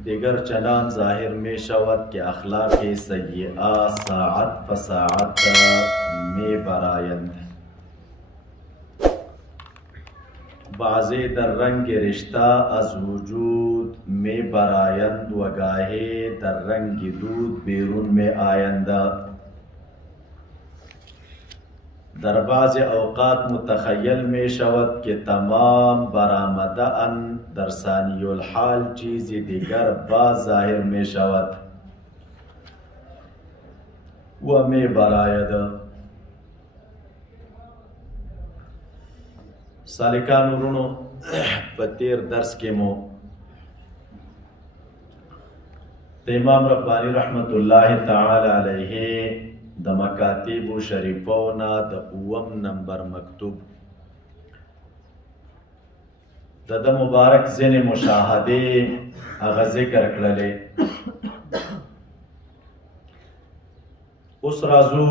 دیگر چنان ظاهر می شود که اخلاق سیئه ساعت فساعت می برایند. بعضی در رنگ رشته از وجود می برایند و گاهی در رنگ دود بیرون می آیند. در بعض اوقات متخیل می شود که تمام برآمده ان در ثانی الحال چیزی دیگر باز ظاهر می شود و می براید. سالکان ورونو په تیر درس کې مو د امام ربانی رحمت الله تعالی علیه د مکاتب شریفونا د 9 نمبر مکتوب د مبارک ځینې مشاهده هغه ذکر کړلې. اوس راځو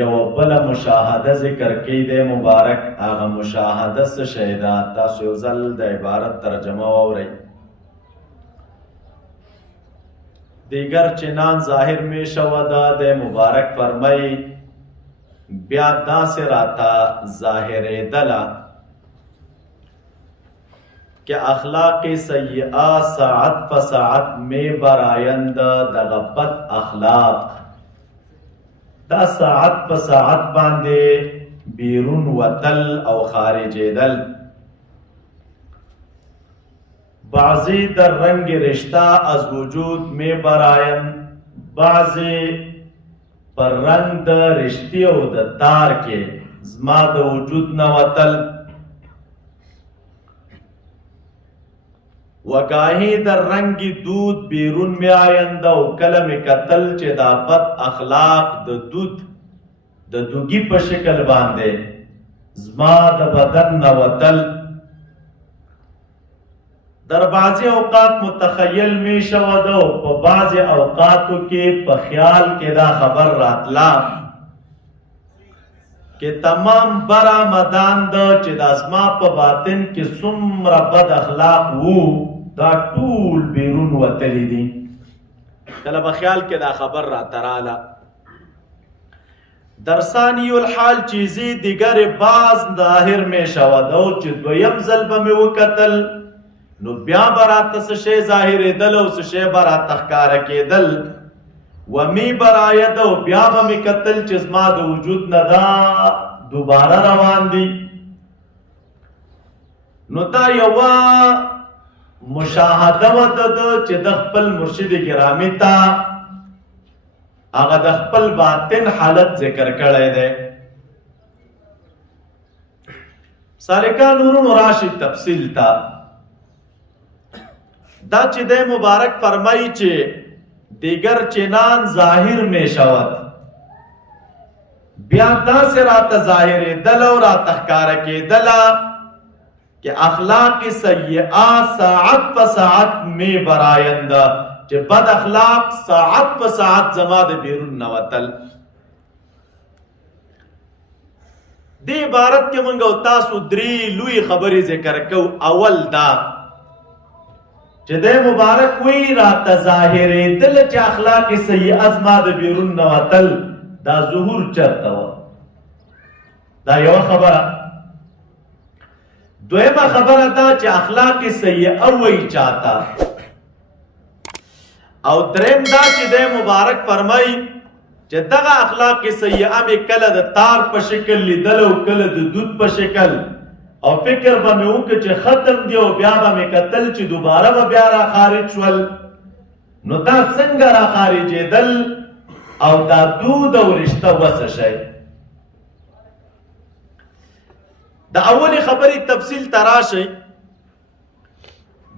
یو بل مشاهده ذکر کړي د مبارک هغه مشاهده څه شی ده؟ تاسو یو ځل د عبارت ترجمه واورئ. دیگر چنان ظاهر می شود د مبارک فرمای بیا داسې راته ظاهرېدله که اخلاق سیئه ساعت فساعت می برایند. دغه بد اخلاق دا ساعت په ساعت باندې بیرون وتل او خارجېدل. بعضی در رنگ رشته از وجود می برایند، بعضی پر رنگ د رشتی او د تار کې زما د وجود نه وتل. وگاهی در رنگ دود بیرون می آیند او کله می کتل چې دا بد اخلاق د دود د دوگی په شکل باندې زما د بدن نه وتل. در بعضی اوقات متخیل می شود او په بعضی اوقاتو کې په خیال کې دا خبر راتلا کہ تمام برآمدان دا چې د زما په باطن کې څومره بد اخلاق وو دا ټول بیرون وتلی دي. کله په خیال کې دا خبر راتراله. در ثانی الحال چیزی دیگر باز ظاهر می شود او چې دویم ځل به مې وکتل نو بیا به راته څه شی ظاهرېدل او څه شی به راته ښکاره کېدل و می براید او بیا به مې کتل چې زما د وجود نه دا دوباره روان دي. نو دا یوه مشاهده و د چې د خپل مرشد گرامی ته هغه د خپل باطن حالت ذکر کړی دی. سالکان ورونو راشي تفصیل ته. دا چې د مبارک فرمایي چې دیگر چنان ظاهر می شود بیا داسې راته ظاهرېدل او راته ښکاره کېدله کہ اخلاق سیئه ساعت په ساعت می برایند چې بد اخلاق ساعت په ساعت زما د بیرون نه وتل. دې عبارت کې موږ او تاسو درې لوی خبرې ذکر کوو. اول دا چې د مبارک وی راته ظاهرېدل چې اخلاق سیئه زما د بیرون نه وتل دا ظهور چرته و. دا یوه خبره. دویمه خبره دا چې اخلاق سیئه وی چاته. او دریم دا چې د مبارک فرمای چې دغه اخلاق سیئه مې کله د تار په شکل لیدل او کله د دود په شکل او فکر به مې وکړ چې ختم دی او بیا به مې کتل چې دوباره به بیا را خارج شول. نو دا څنګه را خارجېدل او دا دود او رشته وڅه شی؟ د اولی خبرې تفصیل تراشي.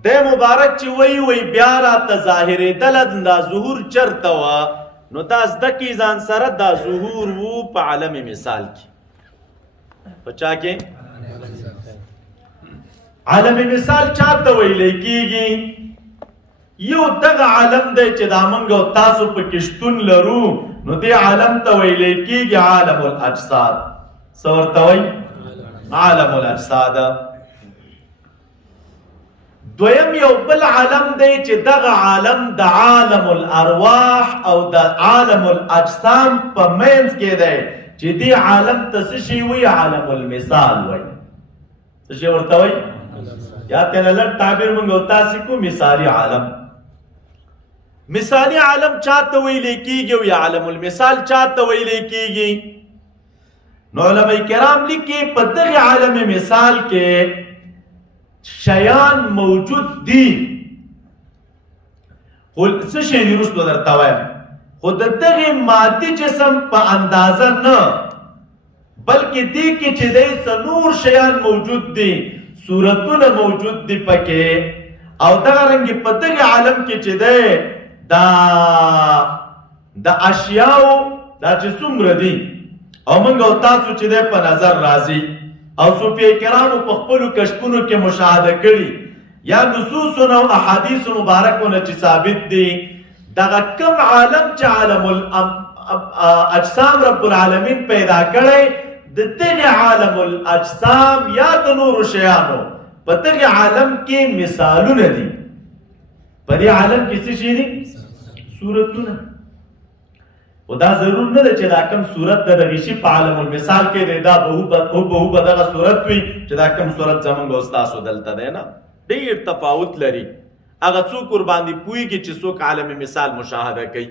د مبارک چې وی بیا راته ظاهرېدل دا ظهور چرته وه نو دا زده کړي ځان سره دا ظهور وو په عالم مثال کې. په چا کې؟ عالم مثال چاته ویلی کېږي؟ یو دغه عالم دی چې دا موږ او تاسو پکې شتون لرو نو دې عالم ته ویلی کېږي عالم الاجساد. څه ورته وایي؟ عالم الاجساد. دویم یو بل عالم دی چې دغه عالم د عالم الارواح او د عالم الاجسام په منځ کې دی چې دی عالم ته څه شي وي؟ عالم المثال وي. څه شي ورته وي؟ یا تینا لږ تعبیر مونږ او تاسې کو مثالي عالم. مثالي عالم چاته ویلې کېږي او یا عالم المثال چاته ویلې کېږي؟ نو علماء کرام لیکي په دغه عالم مثال کې شیان موجود دي، خو څه شی دي وروسته درته وایم، خو د دغه مادي جسم په اندازه نه، بلکې دې کې چې دی څه نور شیان موجود دي، صورتونه موجود دي پکې، او دغه رنګې په دغه عالم کې چې دی د اشیاو دا چې څومره دي او موږ او تاسو چې دی په نظر راځي او صوفیه کرامو په خپلو کشفونو کې مشاهده کړي یا نصوصونه او احادیث مبارکونه چې ثابت دي، دغه کم عالم چې عالم الاجسام رب العالمین پیدا کړی، د دغه عالم الاجسام یا د نورو شیانو په دغه عالم کې مثالونه دي. په دې عالم کې څه شي دي؟ صورتونه. و دا ضرور نه ده چې دا کم صورت د دغه شي په عالم المثال کې دی، دا هو به دغه صورت وي چې دا کم صورت زمونږ او ستاسو دلته دی نه، ډېر تفاوت لري. هغه څوک ورباندې پوهېږي چې څوک عالم مثال مشاهده کوي.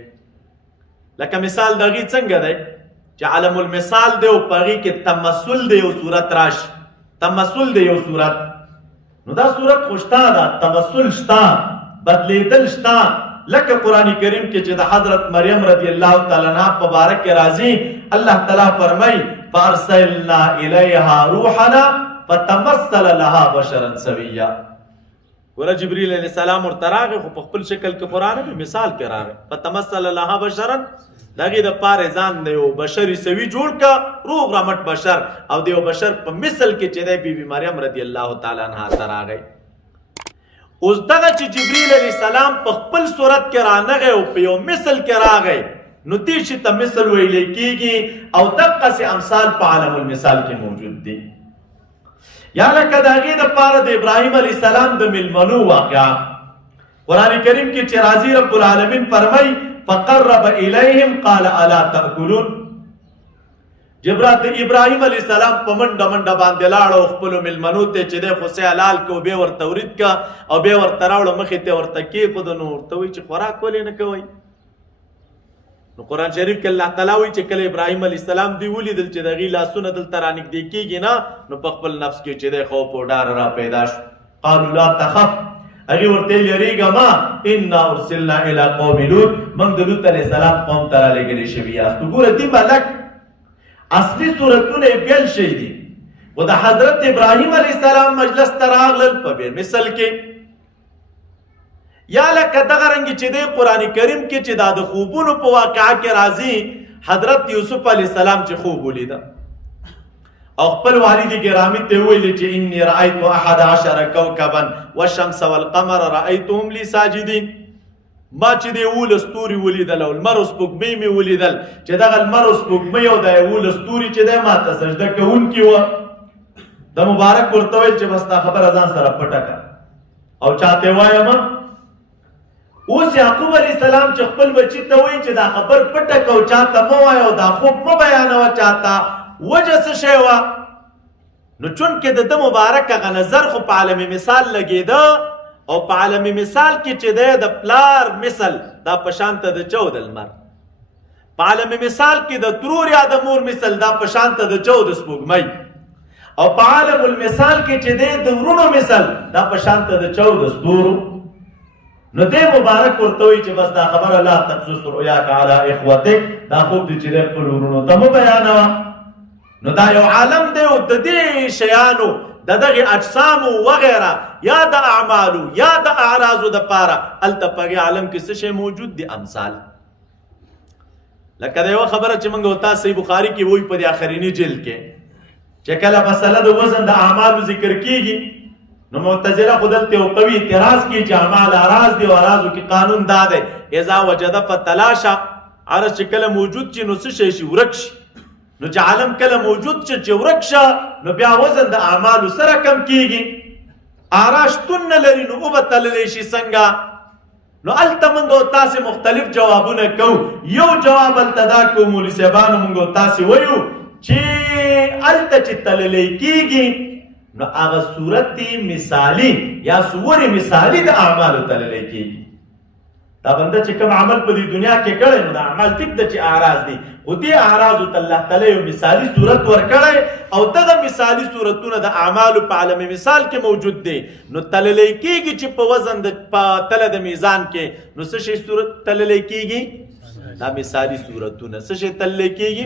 لکه مثال د هغې څنګه دی چې عالم المثال دی او په هغې کې تمثل د یو صورت راشي، تمثل د یو صورت، نو دا صورت خو شته ده، تمثل شته، بدلیدل شته. لکه قرآن کریم کې چې د حضرت مریم رضی الله تعالی عنها په باره کې راځي، الله تعالی فرمایي فارسلنا الیها روحنا فتمثل لها بشرا سویا. ګوره جبریل علیه السلام ورته راغی خو په خپل شکل کې قرآن په مثال کې راغی، فتمثل لها بشرا، د هغې دپاره ځان د یو بشري سوي جوړ که، روغ رمټ بشر، او د یو بشر په مثل کې چې دی بی بی مریم رضی الله تعالی عنها ته راغی. اوس دغه چې جبریل علیه السلام په خپل صورت کې رانغی او په یو مثل کې راغی، نو دې شي ته مثل ویلی کېږي، او دقسې امثال په عالم المثال کې موجود دي. یا لکه د هغې دپاره د ابراهیم علیه السلام د میلمنو واقعه قرآن کریم کې چې راځي، رب العالمین فرمایي فقرب الیهم قال الا تأکلون. جبرات د ابراهیم علیه السلام په منډه منډه باندې لاړ او خپلو میلمنو ته چې دی خوسۍ حلال که او بیا ورته ورید که او بیا ورته راوړه مخې ته ورته کېښوده، نو ورته وایي چې خوراک ولې نه کوئ؟ نو قرآن شریف کې الله تعالی وایي چې کله ابراهیم علیه السلام دوی ولیدل چې د هغې لاسونه دلته رانږدې کېږي نه، نو په خپل نفس کې چې دی خوف او ډار را پیدا شو. قالوا لا تخف، هغې ورته ویل یېرېږه مه، انا ارسلنا الی قوم لوط، موږ د لوط علیه السلام قوم ته رالېږلې شوي یاست. ګوره دې ملک اصلي صورتونه یې بیل شوي دي، و د حضرت ابراهیم علیه السلام مجلس ته راغلل په بې مثل کې. یا لکه دغه رنګې چې دی قرآن کریم کې چې دا د خوبونو په واقعه کې راځي، حضرت یوسف علیه السلام چې خوب ولیده او خپل والد ګرامي ته ویلي چې انی رأیت 11 کوکبا والشمس والقمر رأیتهم لی ساجدین، ما چې د 11 ستوري ولیدل او لمر او سپوږمۍ مې ولیدل چې دغه لمر او سپوږمۍ او د 11 ستوري چې دی ما ته سجده کوونکي وه. د مبارک ورته ویل چې بس دا خبره ځان سره پټه کړه او چاته وایم. اوس یعقوب علیه السلام چې خپل بچي ته وایي چې دا خبر پټه که او چاته مه وایه او دا خوب مه بیانوه چاته، وجه څه شی وه؟ نو چونکې د ده مبارک هغه نظر خو په عالم مثال لګېده، او په عالم مثال کې چې دی د پلار مثل دا په شانته د چا د لمر، په عالم مثال کې د ترور یا د مور مثل دا په شانته د چا د سپوږمۍ، او په عالم المثال کې چې دی د ورونو مثل دا په شانته د چا د ستورو. نو دی مبارک ورته وایي چې بس دا خبره لا تقصص رؤیاک علی اخوتک، دا خوب دی چې دی خپل ورونو ته مه بیانوه. نو دا یو عالم دی او د دې شیانو د دغه اجسامو وغیره یا د اعمالو یا د اعراضو دپاره هلته په هغې عالم کې څه شی موجود دي؟ امثال. لکه د یوه خبره چې موږ او تاسو صحیح بخاري کې وایي په دې آخریني جلد کې چې کله مسله د وزن د اعمالو ذکر کېږي، نو معتزله خو دلته یو قوي اعتراض کوي چې اعمال اعراض دي او اعراضو کې قانون دا دی اذا وجد فتلاشا، عرض چې کله موجود شي نو څه شی شي؟ ورک شي. نو چې عالم کله موجود شي چې ورک شه، نو بیا وزن د اعمالو سره کم کېږي. آراشتون نه لري نو وبه تللی شي څنګه؟ نو هلته موږ او تاسې مختلف جوابونه کوو. یو جواب هلته دا کوو مولوي صاحبانو موږ او تاسې وایو چې هلته چې تللی کېږي نو هغه صورت مثالي یا صور مثالي د اعمالو تللی کېږي. دا بنده چې کوم عمل په دې دنیا کې کړی نو دا اعمال ټیک ده چې اعراض دي، خو دې اعراضو ته الله تعالی یو مثالي صورت ورکړی او دغه مثالي صورتونه د اعمالو په عالم مثال کې موجود دي. نو تللی کېږي چې په وزن په تله د میزان کې نو څه شی صورت تللی کېږي؟ دا مثالي صورتونه. څه شی تللی کېږي؟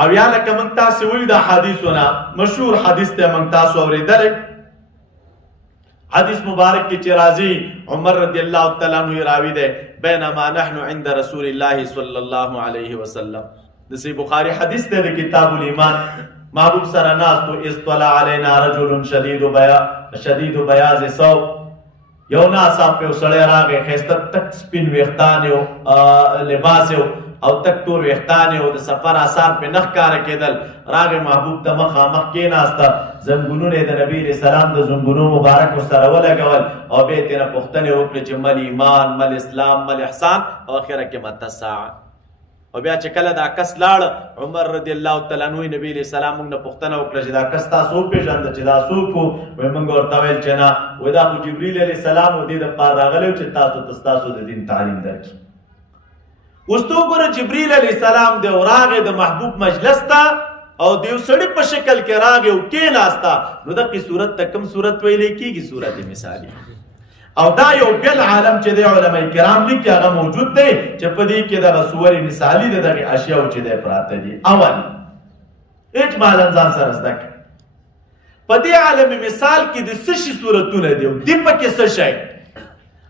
او یا لکه موږ تاسې وایو د حدیثونه مشهور حدیث ته موږ تاسو اورېدلی، حدیث مبارک کی چرازی عمر رضی اللہ تعالیٰ عنہ راوی دے بینما نحن عند رسول اللہ صلی اللہ علیہ وسلم. دسی بخاری حدیث دے کتاب الایمان. محبوب سرناس تو اطلع علینا رجل شدید بیاض ثوب. یو ناصاب پہ سڑے راغے خیستہ تک سپین ویختانیو لباسیو او تک تور ویختانیو د سفر آثار پہ نخ کار کېدل. راغ محبوب ته مخامخ کېناسته، زنګونونه د نبی علیہ السلام د زنګونو مبارک سره ولګول او بیا ترې نه پوښتنې وکړې چې مل ایمان، مل اسلام، مل احسان او اخره کې مته الساعه. او بیا چې کله دا کس لاړ عمر رضی الله تعالی عنہ نبی علیہ السلام موږ نه پوښتنه وکړه چې دا کس تاسو وپېژنده چې دا څوک و؟ وایي موږ ورته ویل چې نه، وایي دا خو جبریل علیہ السلام و دې دپاره راغلی و چې تاسو ته ستاسو د دین تعلیم درکړي. اوس ته وګوره جبریل علیہ السلام دی او راغی د محبوب مجلس ته او د یو سړي په شکل کې راغی او کېناسته. نو دغې صورت ته کوم صورت ویلی کېږي؟ صورت مثالي. او دا یو بل عالم چې دی علما کرام لیکي هغه موجود دی چې په دې کې دغه صور مثالي د دغې اشیاو چې دی پراته دي. اول اجمالا ځان سره زده کړه په دې عالم مثال کې د څه شي صورتونه دي او دې پکې څه شی.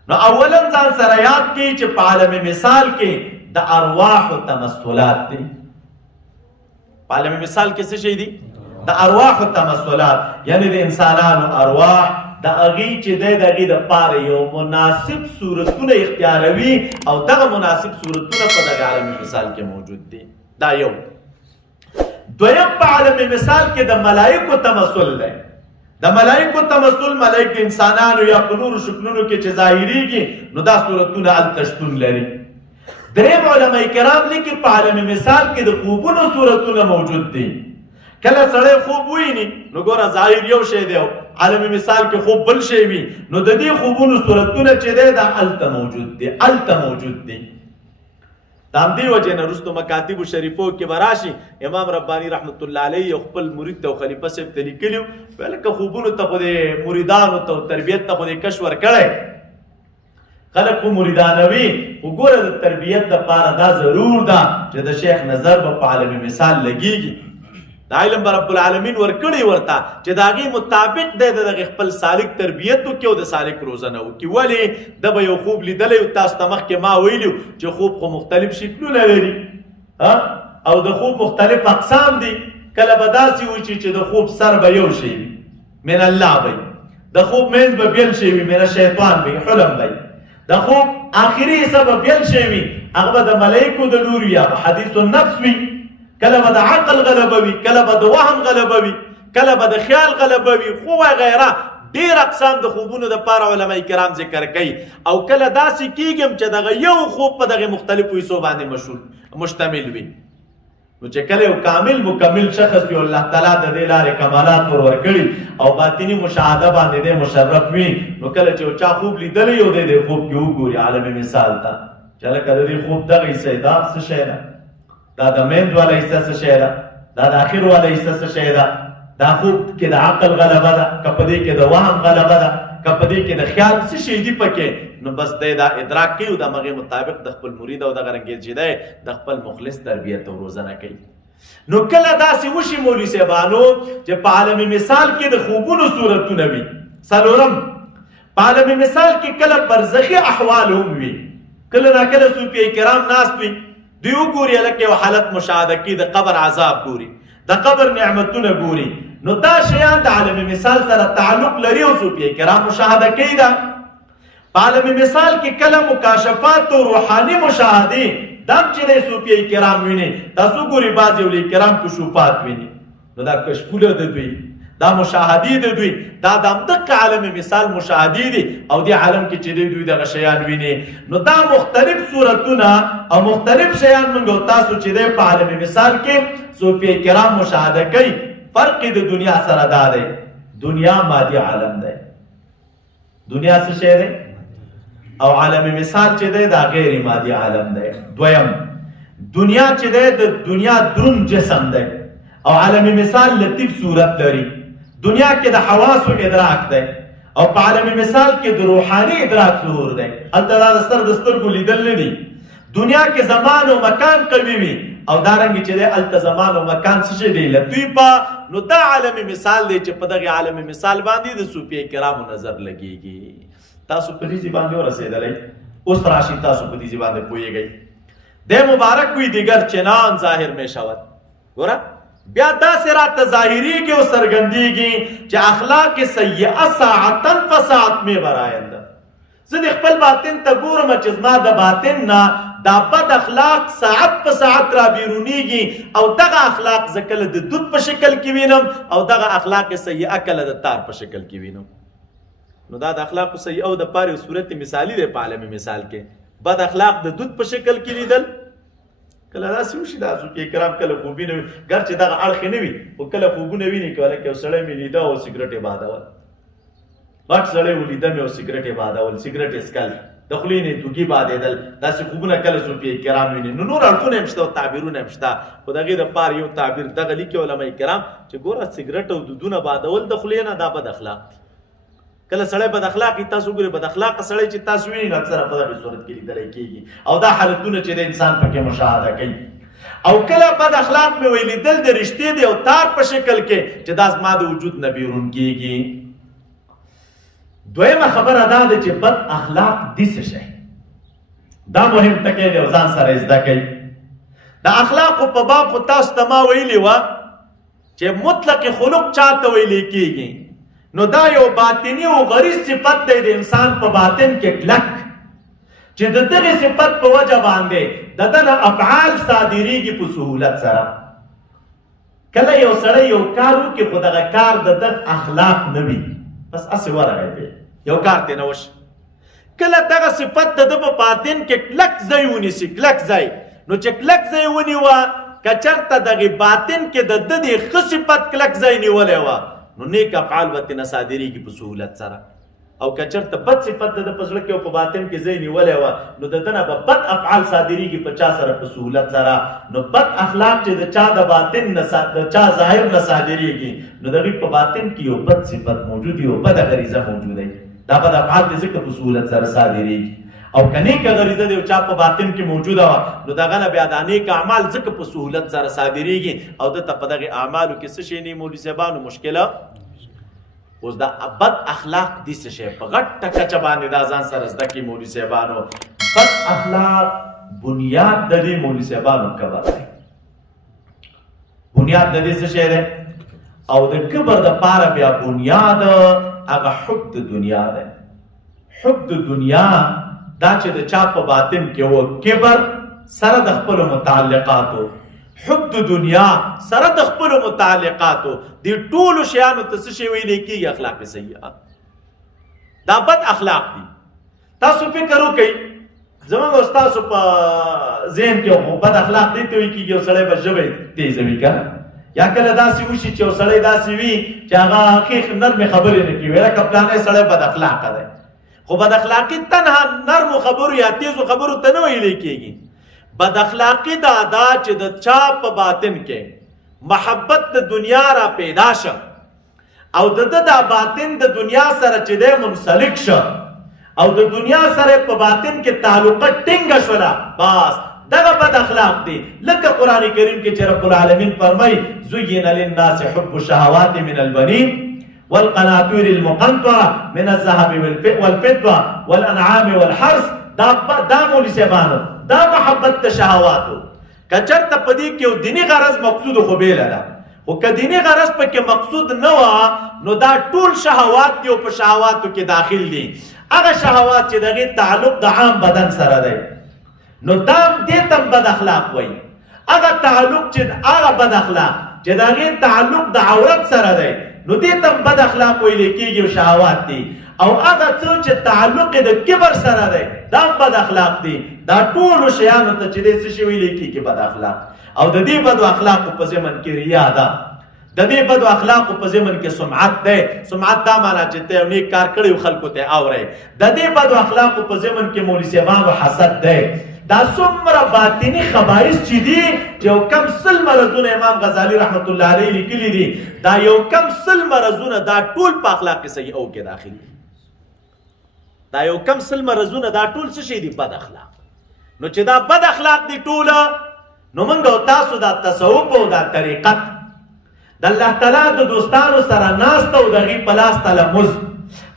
نو اولا ځان سره یاد کړئ چې په عالم مثال کې د ارواح تمثلات دي. په عالم مثال کې څه شی دي؟ د ارواح تمثلات، یعنی د انسانانو ارواح د هغې چې دی د هغې دپاره یو مناسب صورتونه اختیاروي او دغه مناسب صورتونه په دغه عالم مثال کې موجود دي. دا یو. دویم په عالم مثال کې د ملائکو تمثل دی. د ملائکو تمثل ملائک د انسانانو یا په نورو شکلونو کې چې ظاهریږي نو دا صورتونه هلته شتون لري. دریم علما کرام لیکي په عالم مثال کې د خوبونو صورتونه موجود دي. کله سړی خوب ویني نو ګوره ظاهر یو شی دی او عالم مثال کې خوب بل شی وي، نو د دې خوبونو صورتونه چې دی دا هلته موجود دي، هلته موجود دي. د همدې وجې نه وروستو مکاتبو شریفو کې به راشي امام رباني رحمت الله علیه یو خپل مرید ته او خلیفه صاحب ته لیکلي وو، ویل که خوبونو ته خو د مریدانو ته او تربیت ته خو د کش ورکړی، خلق خو مریدانوي، خو ګوره د تربیت دپاره دا ضرور ده چې د شیخ نظر به په عالم مثال لګېږي. دا علم به رب العالمین ورکړی ورته چې د هغې مطابق دی د دغې خپل سالک تربیت وکړي او د سالک روزنه وکړي. ولې ده به یو خوب لیدلی و، تاسو ته مخکې ما ویلي چې خوب خو مختلف شکلونه لري او د خوب مختلف اقسام دي. کله به داسې وشي چې د خوب سر به یو شی وي، من الله وي، د خوب منځ به بل شی وي، من الشیطان وي، حلم وي. د خوب آخري حصه به بل شی وي، هغه به د ملایکو د نور وي، هغه حدیث النفس وي. کله به د عقل غلبه وي، کله به د وهم غلبه وي، کله به د خیال غلبه وي، خو وغیره ډېر اقسام د خوبونو دپاره علما کرام ذکر کوي. او کله داسې کېږي چې دغه یو خوب په دغې مختلفو حصو باندې مشتمل وي. نو چې کله یو کامل مکمل شخص وي الله تعالی د دې لارې کمالات ورکړي او باطني مشاهده باندې دی مشرف وي، نو کله چې یو چا خوب لیدلی یو دی د خوب کې وګوري عالم مثال ته چې هلکه د دې خوب دغه حصه دا څه شی ده، دا د منځ والا حصه څه شی ده، دا د اخر والا حصه څه شی ده. دا خوب کې د عقل غلبه ده که په دې کې د وهم غلبه ده که په دې کې د خیال څه شی دي پکې، نو بس دی دا ادراک کوي او د همغې مطابق د خپل مرید او دغه رنګې چې دی د خپل مخلص تربیت او روزنه کوي. نو کله داسې وشي مولوي صاحبانو چې په عالم مثال کې د خوبونو صورتونه وي. څلورم، په عالم مثال کې کله برزخي احوال هم وي، کله ناکله صوفیه کرام ناست وي، دوی وګوري هلکه یو حالت مشاهده کوي، د قبر عذاب ګوري، د قبر نعمتونه ګوري. نو دا شیان د عالم مثال سره تعلق لري او صوفیه کرام مشاهده کوي. دا په عالم مثال کې کله مکاشفات او روحاني مشاهدې دم چې د صوفیه کرام ویني، تاسو ګوري بعض اولیاء کرام کشوفات ویني، نو دا کشفونه د دوی دا مشاهدی د دوی دا د همدغه عالم مثال مشاهدی دي او دی عالم کې چې دوی دغه شیان ویني. نو دا مختلف صورتونه او مختلف شیان موږ تاسو چې د عالم مثال کې صوفي کرام مشاهده کوي. فرق د دنیا سره دا دی، دنیا مادي عالم دی، دنیا څه شی دی، او عالم مثال چې دی دا غیر مادي عالم دی. دویم دنیا چې دی د دنیا دروند جسم دی او عالم مثال لطیف صورت لري. دنیا کې د حواس او ادراک دی او په عالم مثال کې د روحاني ادراک ظهور دی. هلته دا د سترګو لیدل نه دي. دنیا کې زمان او مکان قوي وي او دارنګه چې دی هلته زمان او مکان څه شی دی لطیفه. نو دا عالم مثال دی چې په دغه عالم مثال باندې د صوفي کرامو نظر لګیږي. تاسو په دې باندې ورسېدلئ، اوس راشي تاسو په دې باندې پوهیږئ. د مبارک وی دیگر چنان ظاهر میں شود. ګوره بیا داسې راته ظاهریږي او څرګندېږي چې اخلاق سیئه ساعتا فساعت میں براینده. زه د خپل باطن ته ګورم چې زما د باطن نه دا بد اخلاق ساعت په ساعت را بیرونیږي او دغه اخلاق زه کله د دود په شکل کې وینم او دغه اخلاق سیئه کله د تار په شکل کې وینم. نو دا د اخلاق سیئه او د پاره صورت مثالی دی په عالم مثال کې. بد اخلاق د دود په شکل کې لیدل کله داسې وشي دا صوفي کرام کله خوبونه وي، ګرچې دغه اړخ نه وي خو کله خوبونه ویني کله کې یو سړی مې لیده او سګرټ یې بادول، غټ سړی ولیده مې او سګرټ یې بادول، سګرټ یې څکل، د خولې نه دوږي بادېدل. داسې خوبونه کله صوفي کرام ویني. نو نور اړخونه هم شته او تعبیرونه هم شته، خو د هغې دپاره یو تعبیر دغه لیکي علما کرام چې ګوره سګرټ او دودونه بادول د خولې نه دا بد اخلاق دي. کله سړی بد اخلاقي تاسو ګورئ، بد اخلاقه سړی چې تاسو وینئ نو اکثره په دغه صورت کې لیدلی کېږي او دا حالتونه چې د انسان پکې مشاهده کوي. او کله بد اخلاق مې وی لیدل د رښتې دی او تار په شکل کې چې دا زما د وجود نه بیرون کېږي. دویمه خبره دا ده چې بد اخلاق دي څه شی، دا مهم ټکی دی او ځان سره زده کوي. د اخلاقو په باب خو تاسو ته ما ویلي وه چې مطلق خلق چاته ویلی کېږي. نو دا یو باطنی او غریض صفت دی د انسان په باطن کې کلک چې د دغه صفت په وجه باندې د دغه افعال صادریږي په سهولت سره. کله یو سړی یو کار وکړي خو دغه کار د دغه اخلاق نه وي، بس هسې ورغی دی یو کار ترې نه وشي. کله دغه صفت د ده په باطن کې کلک ځای ونیسي، کلک ځای، نو چې کلک ځای ونیوه که چېرته دغې باطن کې د ده د ښه صفت کلک ځای نیولی وه نو نیک افعال به ترېنه صادرېږي په سهولت سره. او که چېرته بد صفت د ده په زړه کې او په باطن کې ځای نیولی وه نو د ده نه به بد افعال صادرېږي په چا سره په سهولت سره. نو بد اخلاق چې د چا د باطن نه د چا ظاهر نه صادرېږي نو د هغوی په باطن کې یو بد صفت موجود وي او بده غریزه موجوده وي. دا بد افعال دې ځکه په سهولت سره صادرېږي. او که نیکه غریزه دی او چا په باطن کې موجوده وه نو دغه نه بیا دا نیک اعمال ځکه په سهولت سره صادرېږي او دته په دغې اعمالو کې څه شی نه مولوي صاحبانو مشکله. اوس دا بد اخلاق دي څه شی په غټه کچه باندې دا ځان سره زده کړي مولوي صاحبانو. بد اخلاق بنیاد د دې مولوي صاحبانو کبر دی، بنیاد د دې څه شی دی او د کبر دپاره بیا بنیاد هغه حب د دنیا دی. حب د دنیا دا چې د چا په باطن کې و کبر سره د خپلو متعلقاتو، حب د دنیا سره د خپلو متعلقاتو، دې ټولو شیانو ته څه شی ویلی کېږي اخلاق سیئه. دا بد اخلاق دي. تاسو فکر وکئ زموږ او ستاسو په ذهن کې خو بد اخلاق دې ته ویل کېږي یو سړی به ژبه تیزوي که یا کله داسې وشي چې یو سړی داسې وي چې هغه ښې نرمې خبرې نه کوي لکه پلانی سړی بد اخلاقه دی. خو بد اخلاقي تنها نرمو خبرو یا تیزو خبرو ته نه ویلی کېږي. بد اخلاقی دا دا چې د چا په باطن کې محبت د دنیا را پیدا شه او د ده دا باطن د دنیا سره چې دی منسلک شه او د دنیا سره په باطن کې تعلقه ټینګه شوله، بس دغه بد اخلاق دی. لکه قرآن کریم کې چې رب العالمین فرمایي زین للناس حب الشهوات من البنین والقناطیر المقنطره من الذهب والفضه والانعام والحرث. دا مولوي صاحبانو دا محبت د شهواتو که چېرته په دې کې یو دیني غرض مقصود خو بیله ده، خو که دیني غرض پکې مقصود نه وه نو دا ټول شهوات دي او په شهواتو کې داخل دي. هغه شهوات چې د هغې تعلق د عام بدن سره دی نو دا دې ته بد اخلاق وایي. هغه تعلق چې هغه بد اخلاق چې د هغې تعلق د عورت سره دی نو دې ته بد اخلاق ویل کېږي او شهوات دي. او هغه څه چې تعلق د کبر سره دی دا بد اخلاق دي. دا ټولو شیانو ته چې دې څه شی ویل کېږي بد اخلاق. او د دې بدو اخلاقو په ضمن کې ریا ده، د دې بدو اخلاقو په ضمن کې سمعت ده. سمعت دا معنا چې ته نیک کار کړی او خلکو ته اوري. د دې بدو اخلاقو په ضمن کې مولوی صاحبانو حسد ده. دا څومره باطنی خبائث چې دي چې یو کم سل مرضونه امام غزالی رحمت الله علیه لیکلي دي، دا یو کم سل مرضونه دا ټول په اخلاق سیئو کې داخلي. دا یو کم سل مرضونه دا ټول څه شي دي؟ بد اخلاق. نو چې دا بد اخلاق دي ټوله، نو موږ او تاسو دا تصوف او دا طریقت د الله تعالی د دوستانو سره ناست او دغه په لاس تلمذ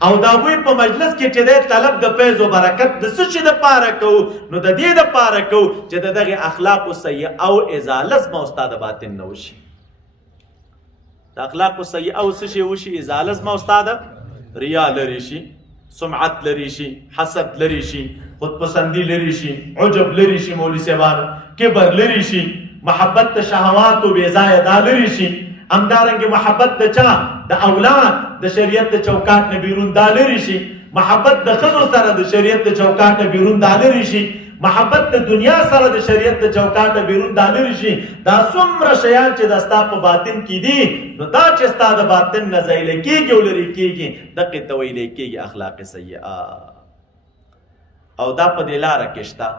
او دا وی په مجلس کې چې د طلب د فیض او برکت د څه شي د پاره کو، نو د دې د پاره کو چې دغه اخلاق سیئ او ازاله ما استاد باطن نه وشي. د اخلاق سیئ او څه شي وشي؟ ازاله ما استاد ریا لري شي، سمعت لري شي، حسد لري شي، خودپسندی لري شي، عجب لري شي، مولوی صاحبانو کبر لري شي، محبت د شهوات او بے ځای دا لري شي. همدارنګه محبت د چا؟ د اولاد د شریعت د چوکاټ نه بیرون دا لري شي. محبت د ښځو سره د شریعت د چوکاټ نه بیرون دا لري شي. محبت د دنیا سره د شریعت د چوکاټ نه بیرون دا لري شي. دا څومره شیان چې د ستا په باطن کې دي، نو دا چې ستا د باطن نه ځایله کېږي او لرې کېږي، دقې ته ویلی کېږي اخلاق سیئه. او دا په دې لاره کې شته.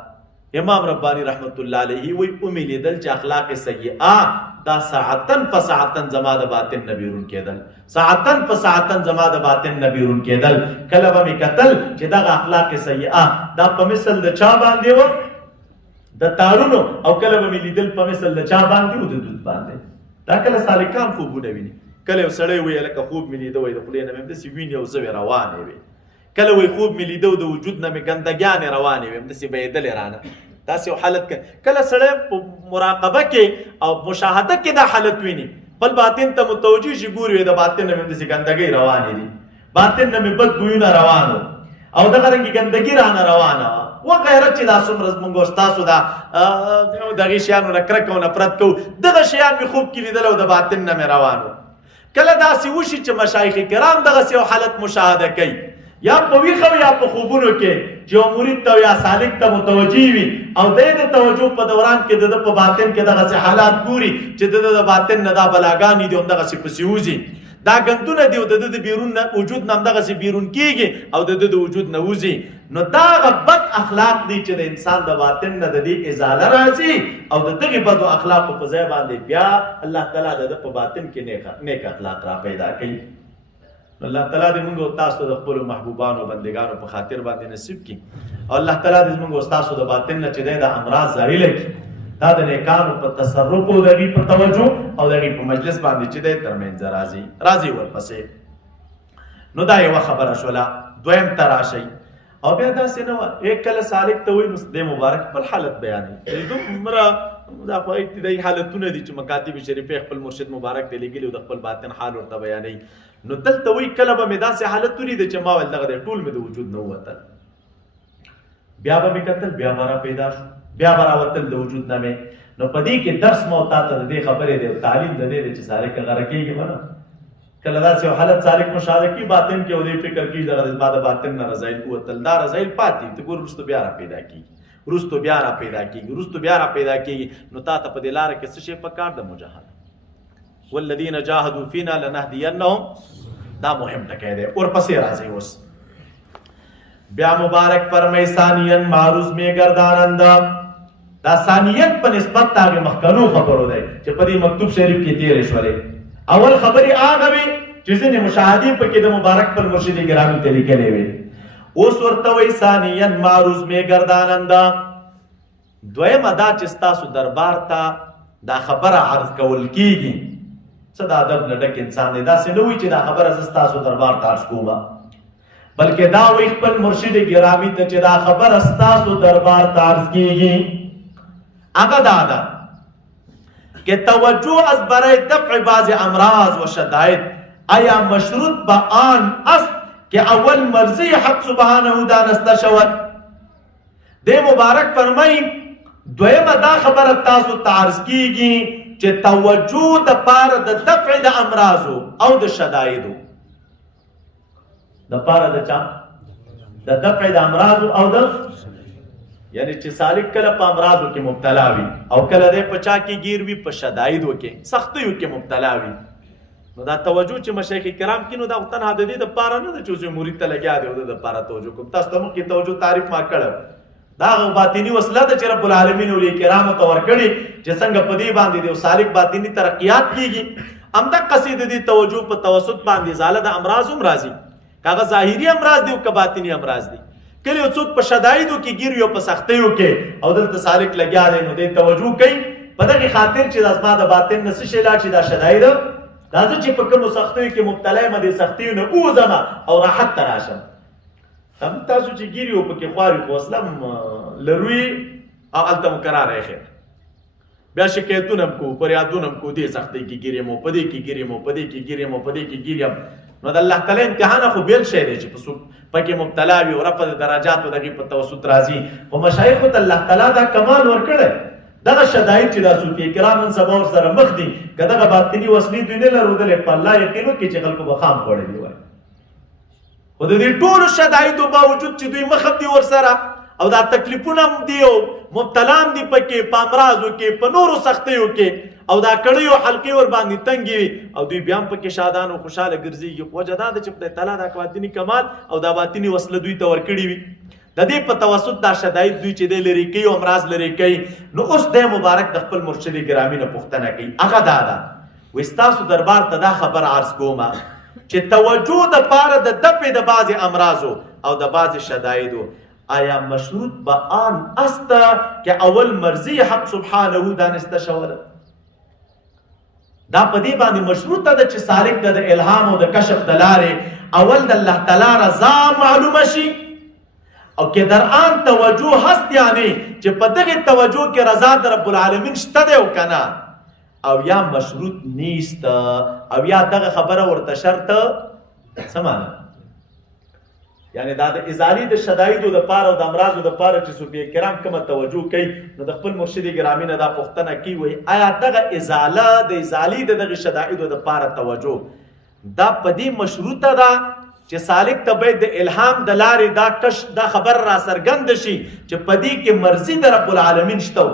امام ربانی رحمت الله علیه وی امیدل چې اخلاق سیئه دا ساعتن فساعتن زما د باطن نه بیرون کېدل، ساعتن فساعتن زما د باطن نه بیرون کېدل. کله به مې کتل چې دغه اخلاق سیئه دا په مثل د چا باندې و؟ د تارونو. او کله به مې لیدل په مثل د چا باندې و؟ د دود باندې. دا کله سالکان خوبونه ویني. کله یو سړی وی لکه خوب مې لیده وی د خولې نه مې همداسې وینې او زه روانې وې. کله وی خوب مې لیده او د وجود نه مې ګندګیانې روانې وې، همداسې بهېدلې رانه. داسې یو حالت کله سړی په مراقبه کې او مشاهده کې دا حالت ویني، بل باطن ته متوجه شي، ګوري د باطن نه مې همداسې ګندګۍ روانې دي، باطن نه مې بد بویونه روان وو او دغه رنګې ګندګي رانه روانه وه. وغیره چې دا څومره زمونږ او ستاسو دا دغې شیانو نه کرکه او نفرت کوو، دغه شیان مې خوب کې لیدل او د باطن نه مې روان وو. کله داسې وشي چې مشایخ کرام دغسې یو حالت مشاهده کوي، یا په ویښه یا په خوبونو کې چې یو مرید ته یا سالک ته متوجه وي او د توجه په دوران کې د په باطن کې دغسې حالات ګوري چې د باطن نه دا بلاګانې دي همدغسې پسې وځي، دا ګندونه دي او د د بیرون وجود نه همدغسې بیرون کېږي او د د وجود نه وځي. نو دا هغه بد اخلاق دي چې د انسان د باطن نه د دې ازاله راځي او د دغې بدو اخلاقو په ځای باندې بیا الله تعالی د په باطن کې نیک اخلاق را پیدا کوي. الله تعالی دې موږ او تاسو د خپلو محبوبانو او بندګانو په خاطر باندې نصیب کړي او الله تعالی دې موږ او تاسو د باطن نه چې دی د امراض زایله کړي، دا د نیکانو په تصرف او د هغې په توجه او د هغې په مجلس باندې چې دی ترمنځ راځي ورپسې. نو دا یوه خبره شوله. دویم ته راشئ او بیا داسې نه وه کله سالک ته وایي نو دی مبارک خپل حالت بیانوي. دومره دا خو ابتدایي حالتونه دي چې مکاتب شریفې خپل مرشد مبارک ته لیږلي او د خپل باطن حال ورته بیانوي. نو دلته وایي کله به مې داسې حالت ولیده چې ما ویل دغه دی ټول مې د وجود نه ووتل، بیا به مې کتل بیا به را پیدا شو، بیا به راوتل د وجود نه مې. نو په دې کې درس مو تا ته د دې خبرې دی او تعلیم د دې دی چې سالک غره کېږي به نه. کله داسې یو حالت سالک مشاهده کړي باطن کې او دې فکر کړي دغه زما د باطن نه رضایل ووتل، دا رضایل پاتې ته ګور وروسته بیا را پیدا کېږي، وروسته بیا را پیدا کېږي، وروسته بیا را پیدا کېږي. نو تا ته په دې لاره کې څه شی پکار د مجاهده. والذین جاهدوا فینا لنهدینهم، دا مهم ټکی دی. ورپسې راځي اوس بیا مبارک فرمای ثانیاً معروض میں گردانند. دا ثانیاً په نسبت د هغې مخکنو خبرو دی چې په دې مکتوب شریف کې تېرې شولې. اول خبرې هغه وې چې ځینې مشاهدې پکې د مبارک پر مرشد ګرامی ته لیکلې وې. اوس ورته وایي ثانیاً معروض میں گردانند. دویمه دا چې ستاسو دربار ته دا خبره عرض کول کېږي. څه د ادب نه ډک انسان دی، داسې نه وایي چې دا خبره زه ستاسو دربار ته عرض کومه، بلکې دا وایي خپل مرشد ګرامی ته چې دا خبره ستاسو دربار ته عرض کېږي. هغه دا ده که توجه از برای دفع بعض امراض و شدائد آیا مشروط به آن است که اول مرضی حق سبحانه دانسته شود. دې مبارک فرمایي دویمه دا خبره تاسو ته عرض کېږي چې توجه د پاره د دفع د امراضو او د شدایدو د پاره د چا د دفع د امراضو او د یعنی چې سالک کله په امراضو کې مبتلا وي او کله د پچا کې گیر وي په شدایدو کې سختیو کې مبتلا وي نو دا توجه چې مشایخ کرام کې نو دا تنها د دې د پاره نه چې مرید ته لګیا دی د پاره توجه کوم تاسو ته کې توجه تعریف ما کړو دا باطینی وسله د چې رب العالمین او کرام ته ورکړي چې څنګه په دې باندې د سالک باطینی ترقیات کیږي هم د قصیده دي توجه په توسط باندې زاله د امراض هم راځي کاغه ظاهری امراض دي او که باطینی امراض دي کله یو څوک په شدایدو کې ګیر یو په سختیو کې او دلته سالک لګیا دی نو د توجه کوي په دغه خاطر چې د اسما د باطن نس شي لا چې دا شداید راځي چې په کوم سختیو کې مبتلا یم د سختیو نه اوزما او راحت تراشم هم تاسو چې ګیر یو په کې خواري خوسلم لروي او التم قرار خیر بیا شکایتونه کو پریادونه کو دې سختي کې ګیرې مو پدې کې ګیرې مو پدې کې ګیرې مو پدې کې ګیرې نو د الله تعالی امتحان خو بیل شی دی چې پکې مبتلا وي او رفع درجات دغه په توسط راځي او مشایخ ته الله تعالی دا کمال ورکړي دغه شدایت چې د صوفي کرام نن سبا سره مخ دي کداغه باطنی وسلی دوی نه لرودل په الله یقینو کې چې خلکو بخام خوړې دی وای خو د دې ټول شدایتو باوجود چې دوی مخ دي ور سره او دا تکلیفونه هم دی او مبتلام دی پکې په امراضو کې په نورو سختیو کې او دا کړیو حلقې ور باندې تنګي او دوی بیا په کې شادان او خوشاله ګرځي خو جدا د چې په تعالی د باطنی کمال او د باطنی وسله دوی ته ور کړی وي د دې په توسط دا شدایت دوی چې د لری کوي او امراض لري کوي نو اوس د مبارک د خپل مرشد ګرامی نه پوښتنه کوي هغه دا وستاسو دربار ته دا خبر عرض کومه چې توجه د پاره د دپې د بعض امراضو او د بعض شدایدو آیا مشروط به آن است که اول مرضی حق سبحانه دانسته شوله دا په دې باندې مشروطه ده چې سالک د الهام او د کشف د لارې اول د الله تعالی رضا معلومه شي او که در آن توجه هست یعنی چې په دغه توجه کې رضا د رب العالمین شته دی او کنه او یا مشروط نیست او یا دغه خبره ورته شرط سمانه یعنی دا د ازالی د شدایدو د پاره او د امراضو د پاره چې صوفي کرام کومه توجه کوي نو د خپل مرشد ګرامی نه دا پوښتنه کوي وای آیا دغه ازاله د ازالی دغه شدایدو د پاره توجه دا پدی مشروطه ده چې سالک ته به د الهام د لارې دا کش دا خبر را سرګند شي چې پدی کې مرضی د رب العالمین شته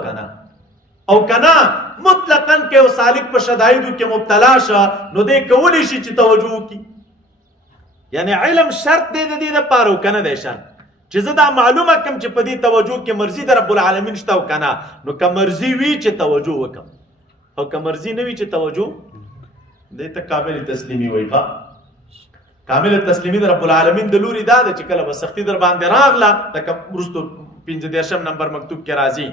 او کنه مطلقاً کې او سالک په شدایدو کې مبتلا شه نو دې کولی شي چې توجه وکړي یعنی علم شرط دی د دې لپاره کنه دی شرط چې زه دا معلومه کم چې په دې توجه کې مرضی د رب العالمین شته او کنه نو که مرضی وی چې توجه وکم او که مرضی نه وی چې توجه دې ته قابل تسلیمي وایي کامل تسلیمي د رب العالمین د لوري دا چې کله به سختی در باندې راغله لکه وروستو 15 نمبر مکتوب کې راځي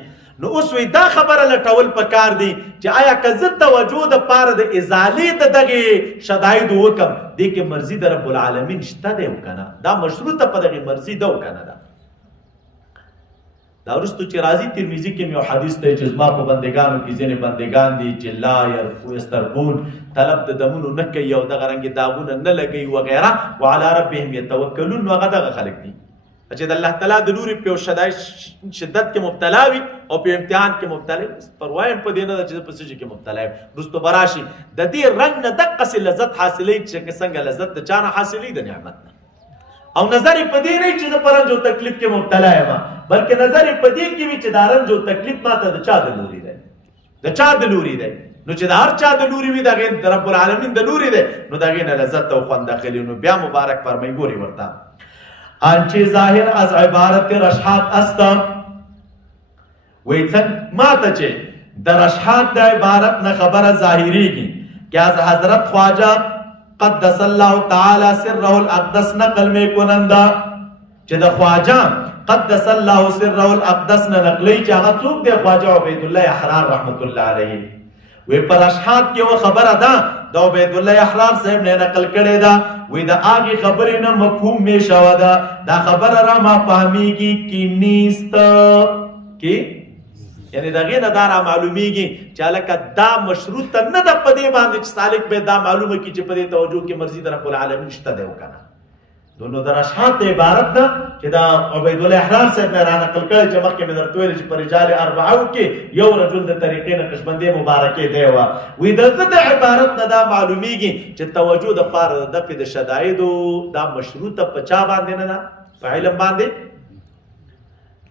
نو اوس وی دا خبره لټول پکار دی چې آیا که زه توجه د پاره د ازالې د دغه شداید وکم دې کې مرضی د رب العالمین شته دی او کنه دا مشروطه په دغه مرضی ده او کنه دا ورستو چې راځي ترمذی کې یو حدیث دی چې زما په بندگانو کې ځینې بندگان دي چې لا يرفو استربون طلب د دمونو نه کوي او دغه رنګ داغونه نه لګي وغیرہ وعلى ربهم يتوکلون نو هغه دغه خلک دي چې د الله تعالی د لوري په شدت کې مبتلا وي او په امتحان کې مبتلا پروايم په دینه چې په څه کې مبتلا وي رستو براشي د دې رنگ نه دقه لذت حاصلې چې څنګه لذت د چانه حاصلې د نعمت نه او نظر په دې نه چې پرنج او تکلیف کې مبتلا یم بلکې نظر په دې کې وي چې دارنج او تکلیف ماته د چا د لوري دی د چا د لوري دی نو چې د هر چا د لوري وي د رب العالمین د لوري دی نو دغه نه لذت او خوند داخلي نو بیا مبارک فرمای ګوري ورته آنچه ظاهر از عبارت رشحات است ویتن ماته چې د رشحات د عبارت نه خبره ظاهریږي که از حضرت خواجه قدس الله تعالی سره الاقدس نقل می کننده چې د خواجه قدس الله سره الاقدس نه نقلی چې هغه څوک دی خواجه عبید الله احرار رحمت الله علیه وی پر اشحاد کې و خبره ده د عبید الله احرار صاحب نه نقل کړي ده وی د هغه خبرې نه مفهوم می شوه ده دا خبره را ما فهمیږي کې نیست کې یعنی دغه نه دا را معلومیږي چې لکه دا مشروط نه ده په دې باندې چې سالک به دا معلومه کی چې په دې توجه کې مرضی در رب العالمین شته دی وکنه نو د رشحات عبارت ده چې دا عبید الله احرار صاحب نه را نقل کړی چې مخکې مې درته ویل چې په رجال اربعو کې یو رجل د طریقې نقشبندۍ مبارکې دی وی دلته د عبارت نه دا معلومیږي چې توجه د پاره د دفع د شدایدو دا مشروطه په چا باندې نه ده په علم باندې.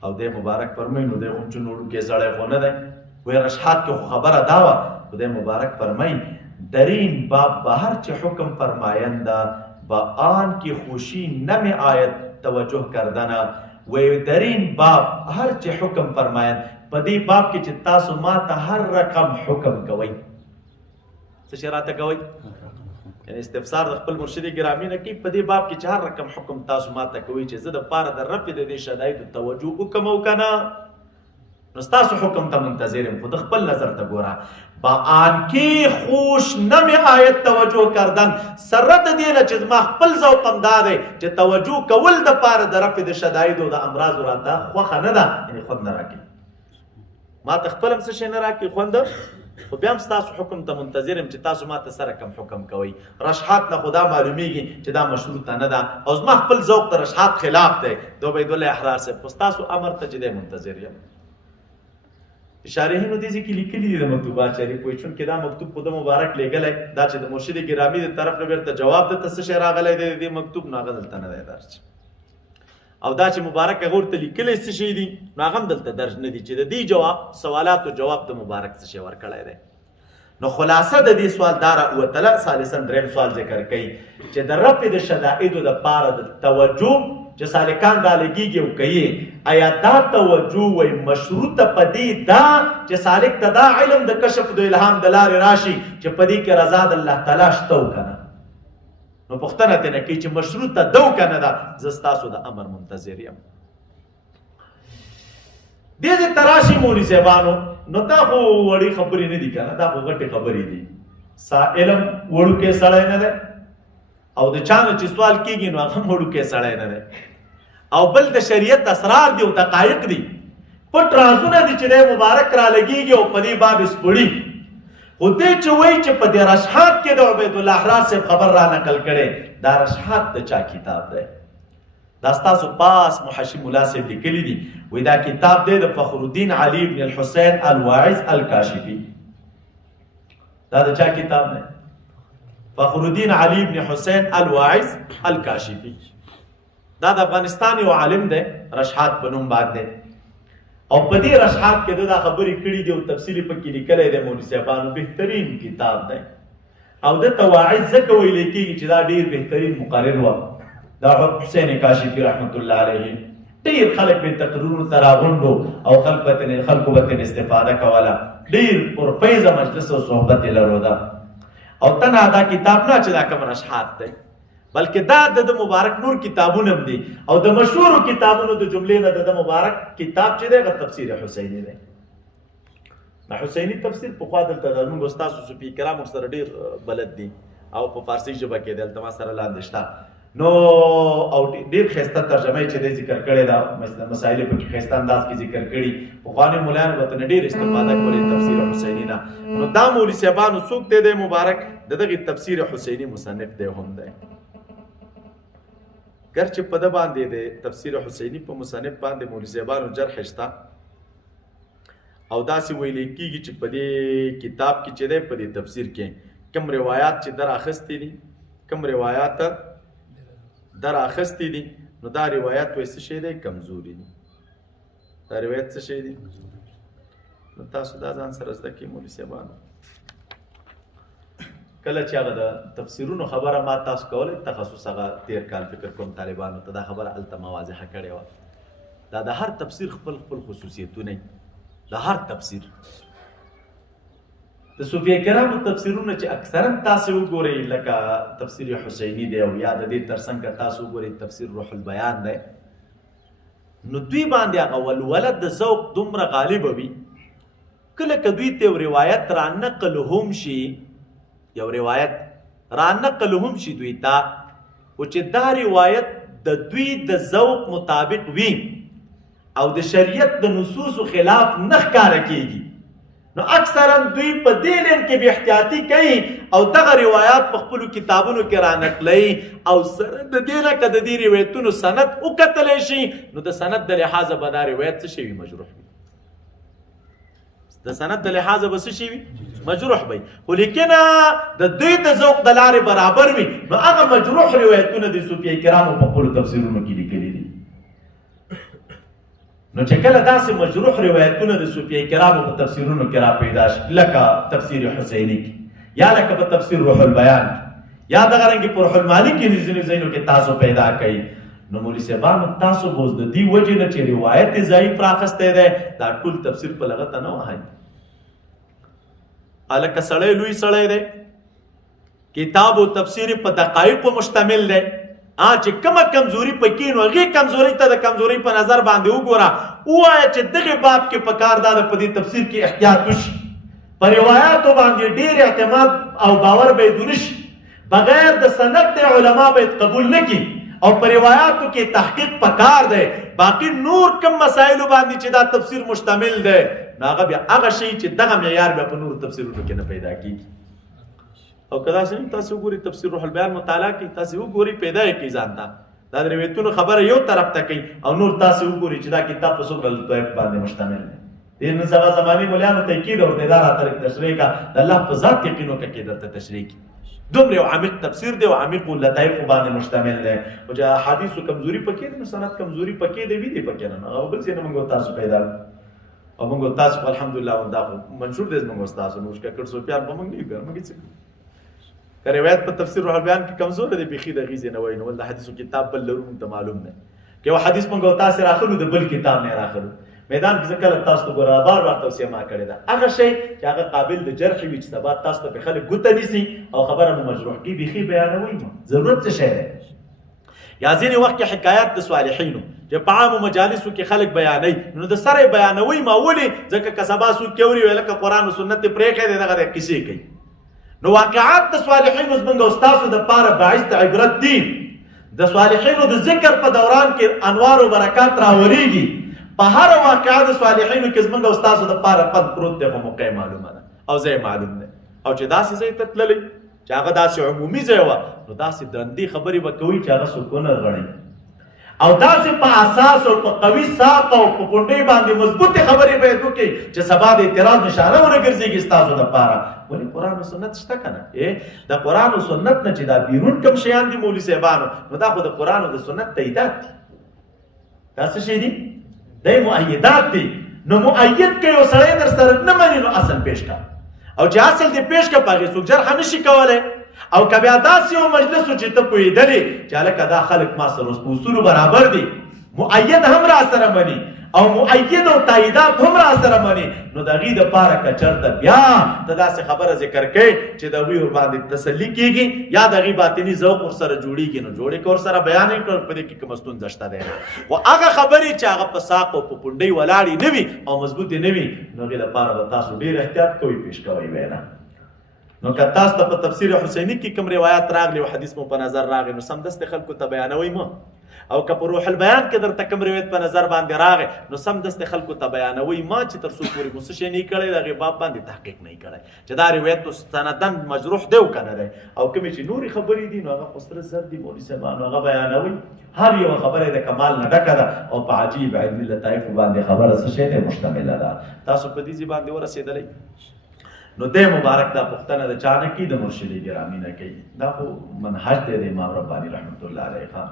او د مبارک فرمایي نو د هم چې نوړو کې سړی خو نه دی وی رشحات کې خبره دا وه خدای مبارک فرمایي درین باب بهر چه حکم فرماینده با آن کی خوشی نمی آید توجه کردنه و درین باب هر چه حکم فرمایند پدی باب کې چې تاسو ما ته هر رقم حکم کوي څه شی راته کوي یعنی استفسار د خپل مرشد ګرامی نه کوي پدی باب کې چې هر رقم حکم تاسو ما ته کوي چې زه د پاره د رفع د دې شدایدو توجه وکم او کنه نو تاسو حکم ته منتظر یم خو د خپل نظر ته ګوره با آن کی خوش نمی آیت توجه کردن سره د دې نه چې ما خپل ذوق هم دا دی چې توجه کول د پاره د رفع د شدایدو د امراض راته خوښه نه ده یعنی خوند نه راکړي ما ته خپل هم څه شی نه راکړي خوند خو بیا هم ستاسو حکم ته منتظر یم چې تاسو ما ته سره کم حکم کوئ رشحات نه خو دا معلومیږي چې دا مشروطه نه ده او زما خپل ذوق د رشحات خلاف دی د عبید الله احرار صاحب خو ستاسو امر ته چې دی منتظر یم. شارحینو دې کې لیکلي دي د مکتوبات شریف پوه چون کې دا مکتوب خود مبارک لګلی دا چې د مرشد ګرامی د طرف نه بیرته جواب د څه شی راغلی دی دې مکتوب نو هغه دلته نه دی درج او دا چې مبارک هغه ورته لیکلی څه شی دي نو هغه هم دلته درج نه دي چې د دې جواب سوالاتو جواب د مبارک څه شی ورکړی دی. نو خلاصه د دې سوال دار او تعالی ثالثا دریم سوال ذکر کوي چې د رفع د شدائد د پاره د توجه چې سالکان دا لګیږي او کوي آیا دا توجه وای مشروطه پدې دا چې سالک ته دا علم د کشف د الهام د لارې راشي چې پدې کې رضا د الله تعالی شته او کنه نو پوښتنه ته نه کوي چې مشروطه دو کنه دا زه ستاسو د امر منتظر یم. دې تراشی مولوی صاحبانو نو دا خو وړي خبرې نه دي کنه دا خو غټي خبرې دي علم وړو کې سړی نه ده او د چانه چې سوال کیږي نو هغه وړو کې سړی نه ده او بل د شریعت اسرار دی او دقایق دی پټ رازونه دي چې د مبارک را لګیږي او په دې باب سپړي خو دې چې وایي چې په دې رشحات کې د عبید الله احرار صاحب خبر را نقل کړي دا رشحات د چا کتاب دی دا ستاسو پاس محشی ملا صاحب لیکلی دي وایي دا کتاب دی د فخر الدین علي بن الحسین الواعظ الکاشفی دا د چا کتاب دی فخر الدین علي بن حسین الواعظ الکاشفی دا د افغانستان یو عالم دی رشحات په نوم باندې او په دې رشحات کې دا خبرې کړي دي او تفصیلی پکې لیکلی دی مولوي صاحبانو بهترین کتاب دی او د تواعظ ځکه ویل کېږي چې دا ډیر بهترین مقرر و دا حسین کاشفی رحمت الله علیه ډیر خلک به تقریرونو ته راغونډو او خلکو به استفاده کوله ډیر پرفیضه مجلس او صحبت یې لرله او تنها دا کتاب نه چې دا کوم رشحات دی بلکې دا د مبارک نور کتابونه هم دي او د مشهور کتابونو د جملې نه د مبارک کتاب چې دی غو تفسیر حسینی دی د حسینی تفسیر په خوا دلته د موږ استاد صوفي کرام سره ډیر بلد دي او په فارسی ژبه کې دلته ما سره لاندې شته نو او ډیر خسته ترجمه چې دی ذکر کړی دا مسائل په کې خسته انداز کې ذکر کړي په خوانه مولانا وته ډیر استفاده کولې تفسیر حسینی نه نو دا مولوی صاحبانو څوک دی مبارک دغه تفسیر حسینی مصنف دی هم دی گرچه په د باندې د تفسیر حسینی په مصنف باندې مولوی صاحبانو جرح شته او داسې ویل کېږي چې په دې کتاب کې چې دی په دې تفسیر کې کوم روایات چې در اخستې دي کوم روایات در اخستې دي نو دا روایت وایي څه شی دی کمزوري دي دا روایت څه شی دی نو تاسو دا ځان سره زده کړئ مولوي صاحبانو کله چې هغه د تفسیرونو خبره ما تاسو کوله تخصص هغه تیر کال فکر کوم طالبانو ته دا خبره الته واضحه کړې وه دا د هر تفسیر خپل خصوصیتونه د هر تفسیر د صوفیه کرامو تفسیرونه چې اکثرا تاسو وګورئ لکه تفسیر حسینی دی او یا د دې ترڅنګ تاسو وګورئ تفسیر روح البیان دی نو دوی باندې هغه ولولت د ذوق دومره غالب وي کله که دوی ته روایت را نقل هم شي یو روایت را نقل هم شي دوی ته او چې دا روایت د دوی د ذوق مطابق وي او د شریعت د نصوص خلاف نه ښکاره کیږي نو اکثرا دوی په دې لین کې بې احتیاطي کوي او دغه روایات په خپلو کتابونو کې را نقلوي او سره د دې نه که د دې روایتونو سند وکتلی شي نو د سند د لحاظه به دا روایت څه شي وي مجروح وي د سند د لحاظه به څه شي وي مجروح وي خو لیکنه د دوی د ذوق د لارې برابر وي نو هغه مجروح روایتونه د صوفیه کرامو په خپلو تفسیرونو کې لیکلي دي نو چې کله داسې مجروح روایتونه د صوفیه کرامو په تفسیرونو کې را پیدا شي لکه تفسیر حسیني کې یا لکه په تفسیر روح البیان کې یا دغه رنګې په روح المانی کې ځینو ځایونو کې تاسو پیدا کوي نو مولوي صاحبانو تاسو به اوس د دې وجې نه چې روایت یې ضعیف راخستی دی دا ټول تفسیر په لغته نه وهئ هلکه سړی لوی سړی دی کتاب و تفسیر په دقایقو مشتمل دی چې کومه کمزوري پکې نو هغې کمزورۍ ته د کمزورۍ په نظر باندې وګوره ووایه چې دغې باب کې په کار دا ده په دې تفسیر کې احتیاط وشي په روایاتو باندې ډېر اعتماد او باور باید ونه شي بغیر د سند د علما باید قبول نه کړي او په روایاتو کې تحقیق په کار دی باقي نور کم مسایلو باندې چې دا تفسیر مشتمل دی نو هغه بیا هغه شی چې دغه معیار بیا په نورو تفسیرونو کې نه پیدا کېږي او که داسې نه تاسې وګورئ تفسیر روح البیان مطالعه کوي تاسې وګورئ پیدا یې کوي ځان ته دا د روایتونو خبره یو طرف ته کوي او نور تاسې وګورئ چې دا کتاب په څومره لطایف باندې مشتمل دی د نن سبا زمانې ملیانو تاکید ورته دا راته تشریح کا د الله په ذات یقین وکړه کې درته تشریح کی دومره یو عمیق تفسیر دی او عمیق لطایف باندې مشتمل دی او چې احادیثو کمزوري پکې دی نو سند کمزوري پکې دی وی دی پکې نه هغه بل څه نه موږ تاسو پیدا او موږ تاسو الحمدلله دا منشور دې موږ تاسو نو چې کړ سو پیار به موږ نه ګر موږ څه که روایت په تفسیر روح البیان کې کمزور دی بيخي د غیزه نه وای نو ول حدیثو کتاب بل لرو ته معلوم نه کې یو حدیث موږ تاسو راخلو د بل کتاب نه راخلو میدان کې ځکه تاسو ته ګوره بار بار توصیه ما کړې ده هغه شی چې هغه قابل د جرح وي چې سبا تاسو ته په خلک ګوته نیسي او خبره مو مجروح کی بيخي بیانوي ضرورت څه شی ده یا ځینې وخت کې حکایات د صالحینو چې په عامو مجالسو کې خلک بیانوي نو د سره بیانوي ما ولې ځکه که سبا څوک کوري ویل که قرآن او سنت پرېښی دی دغه کیسې کوي نو واقعات د صالحینو زموږ او ستاسو دپاره باعث د عبرت دي د صالحینو د ذکر په دوران کې انوار او برکات راوریږي په هر واقعه د صالحینو کې زموږ او ستاسو دپاره پد پروت دی خو موقع معلومه ده او ځای معلوم دی او چې داسې ځای ته تللی چې هغه داسې عمومي ځای وه نو داسې درندې خبرې به کوي چې هغه څوک ونه غړي او داسې په اساس او په قوي ساق او په پونډۍ باندې مضبوطې خبرې باید وکړي چې سبا د اعتراض نشانه ونه ګرځېږي ستاسو دپاره ولې قرآن او سنت شته که نه د قرآن او سنت نه چې دا بیرون کوم شیان دي مولوي صاحبانو نو دا خو د قرآن او د سنت تاییدات دي دا څه شی دي دا مؤیدات دي نو مؤید که یو سړی در سره نه مني نو اصل پیش کا او چې اصل دې پیش کا په هغې څوک جرحه نشي کولی او که بیا داسې یو مجلس و چې ته پوهېدلې چې هلکه دا خلک ما سره اوس په اصولو برابر دي مؤید هم را سره مني او مؤید او تاییدات هم را سره مني نو د هغې دپاره که چېرته بیا ته داسې خبره ذکر کوې چې د هغوی ورباندې تسلي کېږي یا د هغې باطني ذوق ورسره جوړېږي نو جوړې که ورسره بیان یې کړ په دې کې کومه ستونزه شته دی خو هغه خبرې چې هغه په ساق او په پونډۍ ولاړې نه وي او مضبوطې نه وي نو هغې دپاره به تاسو ډېر احتیاط کوئ پیش کوئ وینا نو که تاسو ته په تفسیر حسیني کې کوم روایت راغلی او حدیث مو په نظر راغی نو سمدستې خلکو ته بیانوئ مه او که په روح البیان کې درته کوم روایت په نظر باندې راغی نو سمدستې خلکو ته بیانوئ ما چې تر څو پورې مو څه شی نه کړی د هغې باب باندې تحقیق نه کړی چې دا روایت سندن مجروح دی او که نه دی او کومې چې نورې خبرې دي نو هغه خو سره زر دي مولوي صاحبانو هغه بیانوئ هر یوه خبره د کمال نه ډکه ده او په عجیب علمي لطایفو باندې خبره څه شی دی مشتمله ده تاسو په دې ځای باندې ورسېدلی نو د مبارک دا پوښتنه د چا نه کوي د مرشد ګرامی نه کوي دا خو منهج دی د امام رباني رحمت الله علیه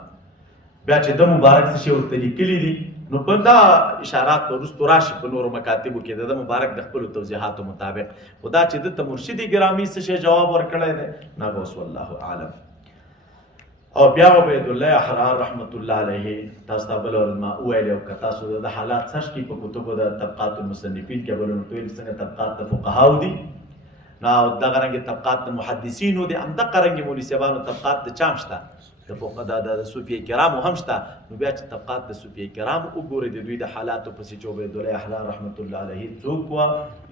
بیا چې د مبارک څه شی ورته لیکلي دي نو په دا اشارات په وروستو راشي په نورو مکاتبو کې د مبارک د خپلو توضیحاتو مطابق خو دا چې دته مرشد ګرامی څه شی جواب ورکړی دی نه به اوس والله اعلم او بیا عبید الله احرار رحمت الله علیه تاسو ته بل علما ویلي او که تاسو د حالات سرچ کړئ په کتبو د طبقات المصنفین کې بلونو ټول څنګه طبقات د فقهاو دي نو دغه رنګې طبقات د محدثینو دي همدغه رنګې مولوي صاحبانو طبقات د چا هم شته د صوفیه کرامو هم شته نو بیا چې طبقات د صوفیه کرامو وګورئ د دوی د حالاتو پسې چې عبید الله احرار رحمت الله علیه څوک وه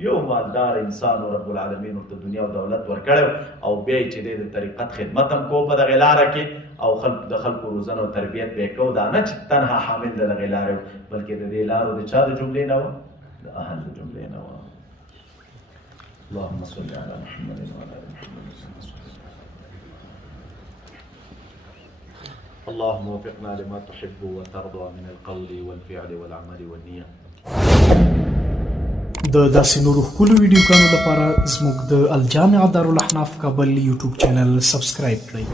یو مالدار انسان و رب العالمین ورته دنیا او دولت ورکړی او بیا یې چې دی د طریقت خدمت هم کو په دغې لاره کې او د خلکو روزنه او تربیت به یې کو دا نه چې تنها حامل د دغې لارې بلکې د دې لارو د چا د جملې نه وه د اهل د جملې نه وه اللهم صل على محمد وعلى ال محمد. اللهم وفقنا لما تحب وترضى من القول والفعل والعمل والنية. د داسې نورو ښکلو ویډیوګانو لپاره زموږ د الجامعه دارالاحناف کابل یوټیوب چینل سبسکرایب کړئ.